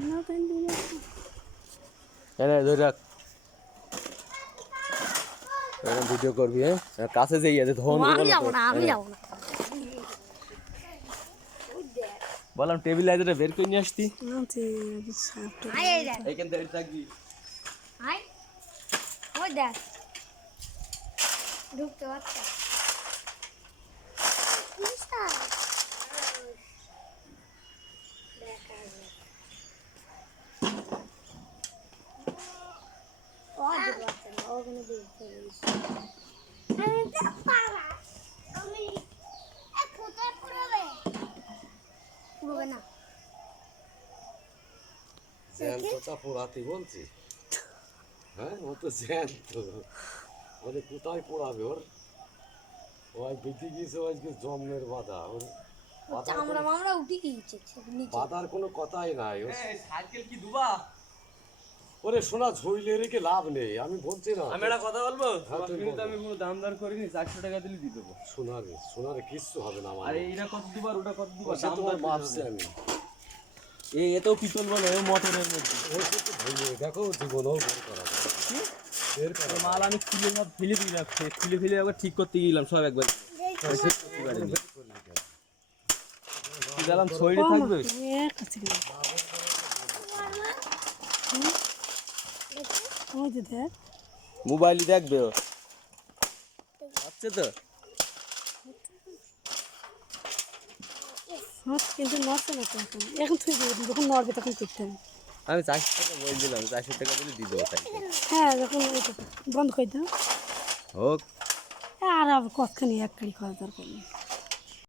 না তাই দিলে এনে ধরে রাখ এরকম ভিডিও করবি হ্যাঁ কাছে যেই আছে ধন আমি যাবো না বললাম টেবিল লাইটারটা বের করে নিয়ে আসতি এইখান থেকে থাকবি ওই দেখ ঢুকতে পারছে না জ্যান্তটা পোড়াতে বলছি হ্যাঁ ও তো জ্যান্ত বলে কোথায় পোড়াবে ওর ওই বেঁচে গিয়েছে আজকে জন্মের বাধা ওর আমরা উঠে গিয়েছে বাধার কোনো কথাই নাই সাইকেল কি দুবা ওরে শোনা ঝইলে রেখে লাভ নেই আমি বলছি না আমি একটা কথা বলবো হ্যাঁ, তুই বল। আমি কোনো দাম দর করিনি 400 টাকা দিলে দিয়ে দেবো সোনারে কিচ্ছু হবে না আমার আরে এইটা কত দুবার ওটা কত দুবার সে তো মাপছি আমি এতেও পিতল বলে মোটরের মধ্যে ও কিছু ভুলে দেখো জীবনেও বের করা যায় বের করা মাল আমি খুলে সব ফেলে দিয়ে রাখছি ফেলে আবার ঠিক করতে গেলাম সব একবার গেলাম ছড়ে থাকবে মোবাইলই দেখবে ও আচ্ছা তো কিন্তু নড়ছে না তো এখন থুই দেবো যখন নড়বে তখন করতে হবে আমি 400 টাকা বলে দিলাম 400 টাকা দিলে দিয়ে দেবো সাইকেল হ্যাঁ যখন বন্ধ করে দাও হোক আর কতখানি এক কাড়ি খাওয়া দরকার নেই